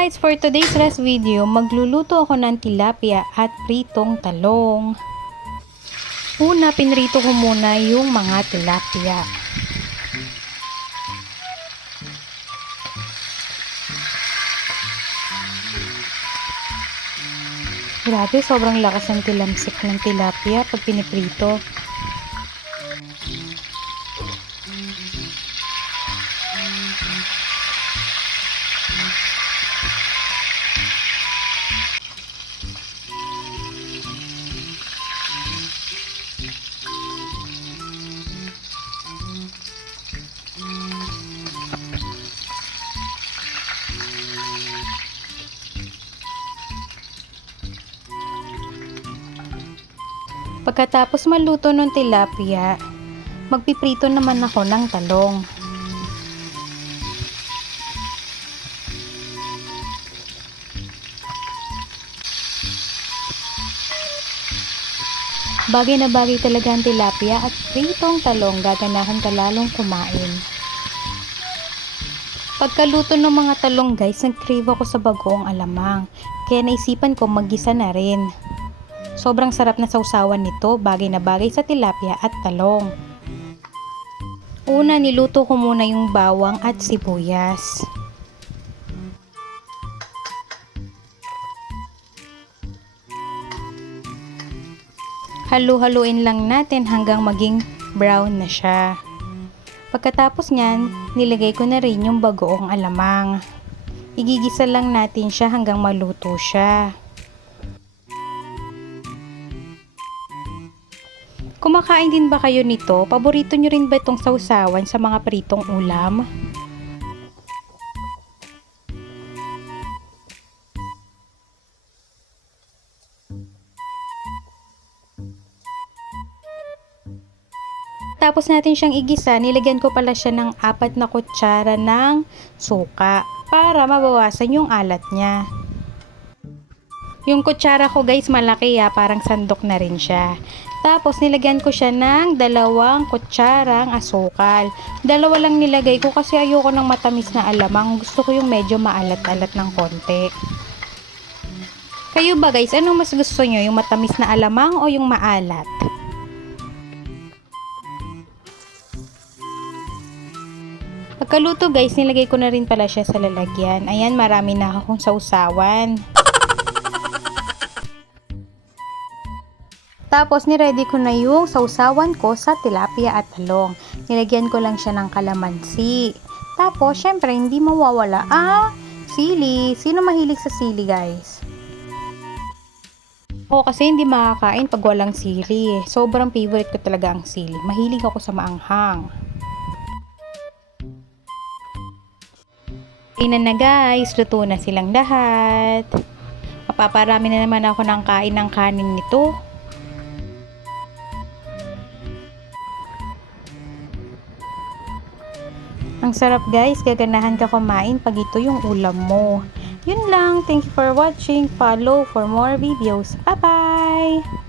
guys! For today's rest video, magluluto ako ng tilapia at pritong talong. Una, pinrito ko muna yung mga tilapia. Grabe, sobrang lakas ng tilamsik ng tilapia pag piniprito. Pagkatapos maluto ng tilapia, magpiprito naman ako ng talong. Bagay na bagay talaga ang tilapia at pritong talong, gaganahan ka lalong kumain. Pagkaluto ng mga talong guys, nag-crave ako sa bagoong alamang, kaya naisipan ko maggisa na rin. Sobrang sarap na sausawan nito, bagay na bagay sa tilapia at talong. Una, niluto ko muna yung bawang at sibuyas. Halu-haluin lang natin hanggang maging brown na siya. Pagkatapos nyan, nilagay ko na rin yung bagoong alamang. Igigisa lang natin siya hanggang maluto siya. Kumakain din ba kayo nito? Paborito nyo rin ba itong sausawan sa mga pritong ulam? Tapos natin siyang igisa, nilagyan ko pala siya ng 4 na kutsara ng suka para mabawasan yung alat niya. Yung kutsara ko guys malaki parang sandok na rin siya. Tapos nilagyan ko siya ng 2 kutsarang asukal. 2 lang nilagay ko kasi ayoko ng matamis na alamang. Gusto ko yung medyo maalat-alat ng konti. Kayo ba guys, anong mas gusto nyo? Yung matamis na alamang o yung maalat? Pagkaluto guys, nilagay ko na rin pala siya sa lalagyan. Ayan, marami na akong sausawan. Tapos, niready ko na yung sausawan ko sa tilapia at talong. Nilagyan ko lang siya ng kalamansi. Tapos, syempre, hindi mawawala sili. Sino mahilig sa sili, guys? Ako kasi hindi makakain pag walang sili. Sobrang favorite ko talaga ang sili. Mahilig ako sa maanghang. Tingnan na guys, luto na silang lahat. Mapaparami na naman ako ng kain ng kanin nito. Ang sarap guys, gaganahan ka kumain pag ito yung ulam mo. Yun lang, thank you for watching. Follow for more videos. Bye bye!